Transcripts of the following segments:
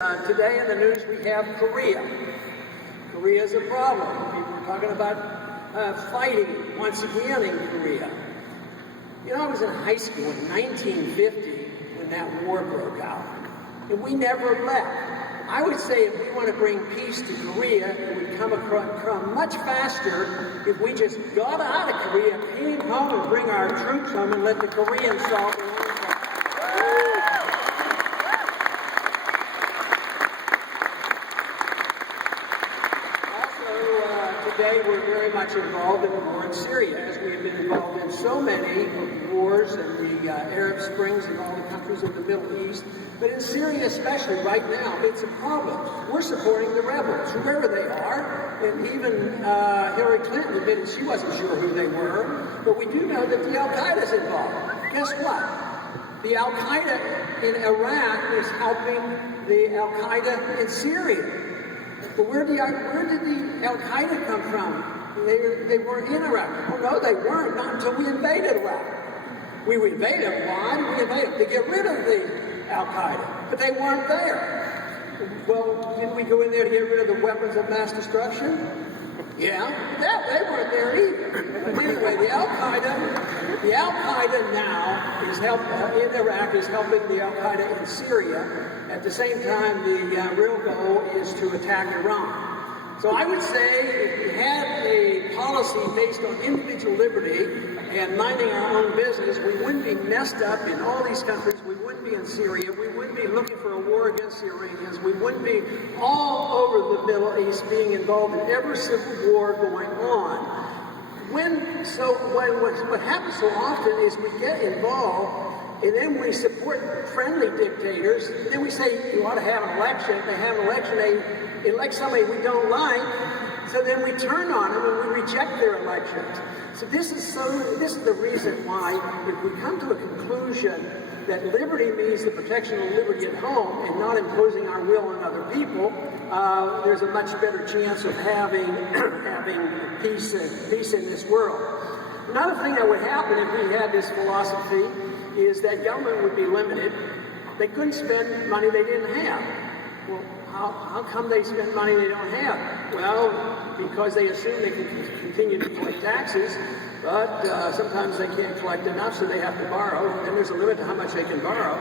Today in the news we have Korea. Korea is a problem. People are talking about fighting once again in Korea. You know, I was in high school in 1950 when that war broke out, and we never left. I would say if we want to bring peace to Korea, it would come much faster if we just got out of Korea, came home and bring our troops home and let the Koreans solve their own problem. Today we're very much involved in the war in Syria, as we have been involved in so many wars in the Arab Springs and all the countries of the Middle East. But in Syria especially right now, it's a problem. We're supporting the rebels, whoever they are. And even Hillary Clinton admitted she wasn't sure who they were. But we do know that the Al-Qaeda is involved. Guess what? The Al-Qaeda in Iraq is helping the Al-Qaeda in Syria. But where did the Al-Qaeda come from? They weren't in Iraq. Oh, no, they weren't, not until we invaded Iraq. We invaded. Why? We invaded to get rid of the Al-Qaeda. But they weren't there. Well, didn't we go in there to get rid of the weapons of mass destruction? Yeah, they weren't there either. But anyway, the Al-Qaeda now is in Iraq is helping the Al-Qaeda in Syria. At the same time, the real goal is to attack Iran. So I would say if we had a policy based on individual liberty and minding our own business, we wouldn't be messed up in all these countries. We wouldn't be in Syria. We wouldn't be looking for a war against the Iranians. We wouldn't be all over the Middle East being involved in every civil war going on. What happens so often is we get involved and then we support friendly dictators, and then we say you ought to have an election. If they have an election, they elect somebody we don't like, so then we turn on them and we reject their elections. So this is the reason why if we come to a conclusion that liberty means the protection of liberty at home and not imposing our will on other people, there's a much better chance of having peace in this world. Another thing that would happen if we had this philosophy is that government would be limited. They couldn't spend money they didn't have. Well, how come they spend money they don't have? Well, because they assume they can continue to collect taxes, but sometimes they can't collect enough, so they have to borrow, and there's a limit to how much they can borrow.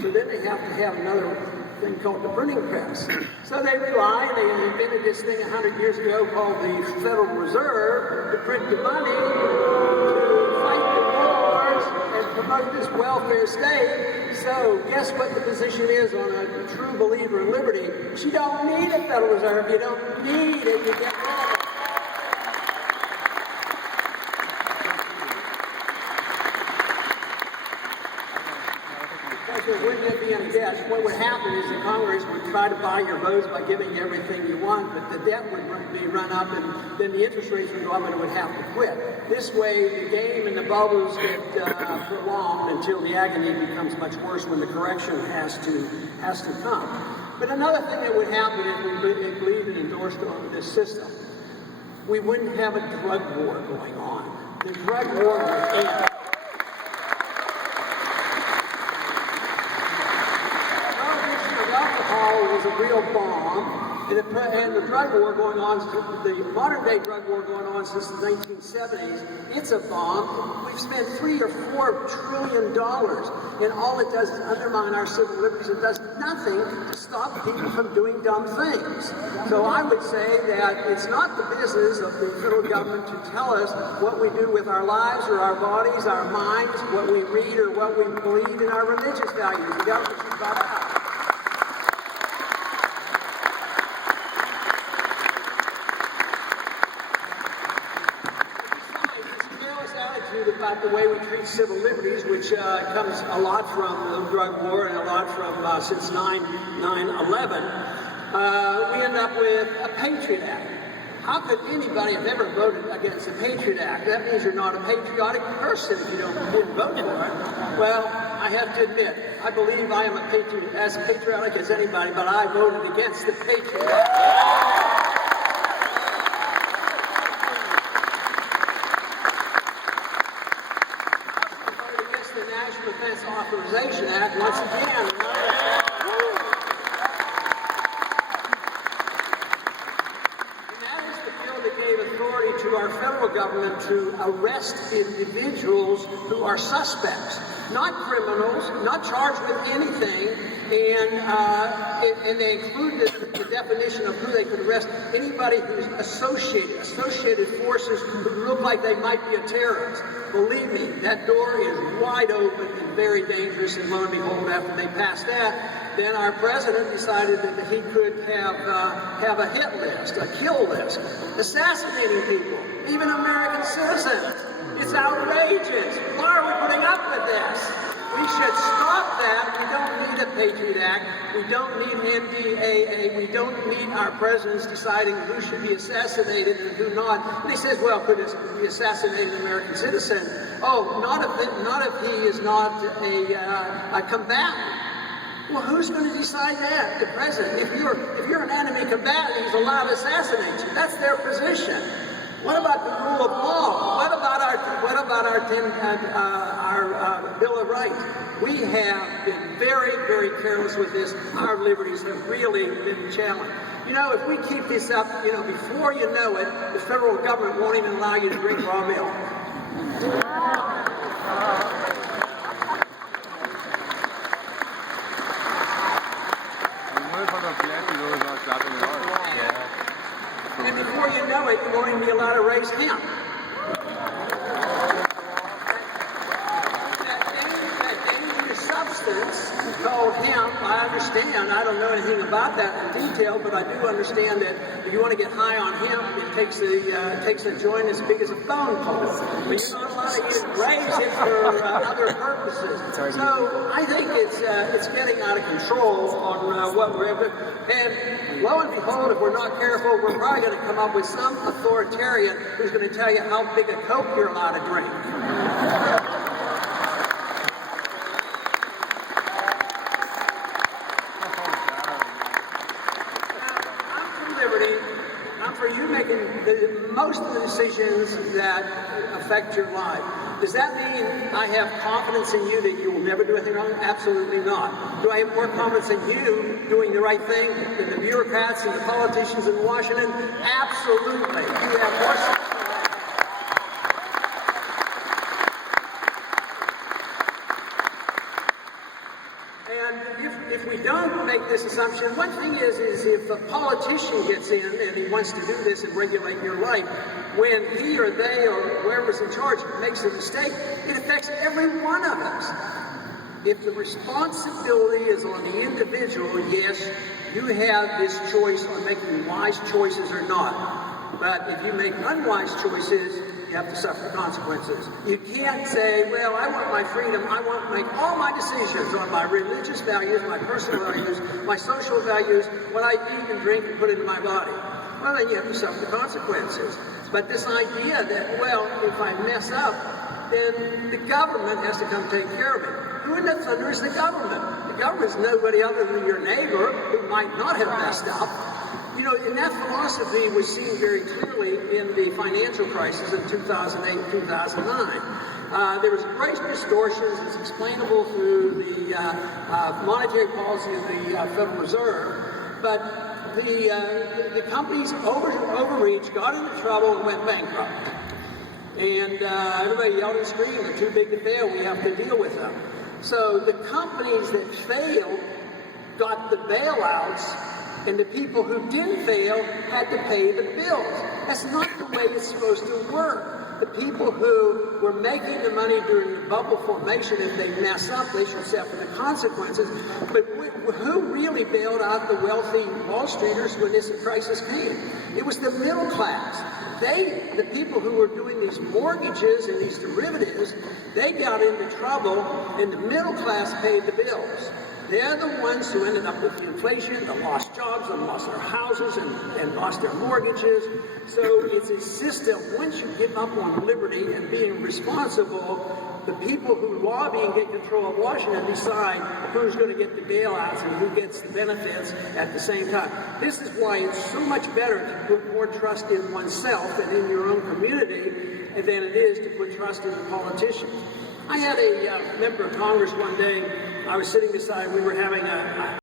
So then they have to have another thing called the printing press. So they rely, they invented this thing 100 years ago called the Federal Reserve to print the money, to fight the wars, and promote this welfare state. So guess what the position is on a true believer in liberty? You don't need a Federal Reserve. You don't need it to get rid of it. Because we wouldn't get in debt. What would happen is the Congress would try to buy your votes by giving you everything you want, but the debt would be run up, and then the interest rates would go up, and it would have to quit. This way, the game and the bubbles get prolonged until the agony becomes much worse when the correction has to come. But another thing that would happen if we believed and endorsed on this system, we wouldn't have a drug war going on. The drug war would end. Was a real bomb, and the drug war going on, the modern day drug war going on since the 1970s, it's a bomb. We've spent $3 or $4 trillion, and all it does is undermine our civil liberties. It does nothing to stop people from doing dumb things. So I would say that it's not the business of the federal government to tell us what we do with our lives or our bodies, our minds, what we read or what we believe in our religious values. The government should stop out. About the way we treat civil liberties, which comes a lot from the drug war and a lot from since 9/11, we end up with a Patriot Act. How could anybody have ever voted against the Patriot Act? That means you're not a patriotic person if you didn't vote for it. Well, I have to admit, I believe I am a patriot, as patriotic as anybody, but I voted against the Patriot Act. Defense Authorization Act once again. to our federal government to arrest individuals who are suspects, not criminals, not charged with anything, and they include the definition of who they could arrest: anybody who's associated forces who look like they might be a terrorist. Believe me, that door is wide open and very dangerous, and lo and behold, after they passed that, then our president decided that he could have a hit list, a kill list, assassinating people, even American citizens. It's outrageous. Why are we putting up with this? We should stop that. We don't need a Patriot Act. We don't need NDAA. We don't need our presidents deciding who should be assassinated and who not. And he says, well, could it be assassinated American citizen? Oh, not if he is not a combatant. Well, who's going to decide that? The president. If you're an enemy combatant, he's allowed to assassinate you. That's their position. What about the rule of law? What about our Bill of Rights? We have been very, very careless with this. Our liberties have really been challenged. You know, if we keep this up, you know, before you know it, the federal government won't even allow you to drink raw milk. And before you know it, you won't even be allowed to raise hemp. That dangerous substance called hemp, I understand. I don't know anything about that in detail, but I do understand that if you want to get high on hemp, it takes a joint as big as a phone pole. But you're not allowed to raise it for other purposes. So I think it's getting out of control on what we're able to. And lo and behold, if we're not careful, we're probably going to come up with some authoritarian who's going to tell you how big a Coke you're allowed to drink. I'm for liberty. I'm for you making most of the decisions that affect your life. Does that mean I have confidence in you that you will never do anything wrong? Absolutely not. Do I have more confidence in you doing the right thing than the bureaucrats and the politicians in Washington? Absolutely. You have more. And if we don't make this assumption, one thing is if a politician gets in and he wants to do this and regulate your life, when he or they or whoever's in charge makes a mistake, it affects every one of us. If the responsibility is on the individual, yes, you have this choice on making wise choices or not. But if you make unwise choices, you have to suffer the consequences. You can't say, well, I want my freedom. I want to make all my decisions on my religious values, my personal values, my social values, what I eat and drink and put into my body. Well, then you have to suffer the consequences. But this idea that, well, if I mess up, then the government has to come take care of it. Who in the thunder is the government? The government is nobody other than your neighbor who might not have messed up. You know, and that philosophy was seen very clearly in the financial crisis in 2008 and 2009. There was great distortions. It's explainable through the monetary policy of the Federal Reserve. But the companies overreached, got into trouble, and went bankrupt. And everybody yelled and screamed, they're too big to fail, we have to deal with them. So the companies that failed got the bailouts, and the people who didn't fail had to pay the bills. That's not the way it's supposed to work. The people who were making the money during the bubble formation, if they mess up, they should suffer the consequences. But who really bailed out the wealthy Wall Streeters when this crisis came? It was the middle class. The people who were doing these mortgages and these derivatives, they got into trouble, and the middle class paid the bills. They're the ones who ended up with the inflation, and lost jobs, and lost their houses, and lost their mortgages. So it's a system. Once you give up on liberty and being responsible, the people who lobby and get control of Washington decide who's going to get the bailouts and who gets the benefits at the same time. This is why it's so much better to put more trust in oneself and in your own community than it is to put trust in the politicians. I had a member of Congress one day. I was sitting beside, we were having a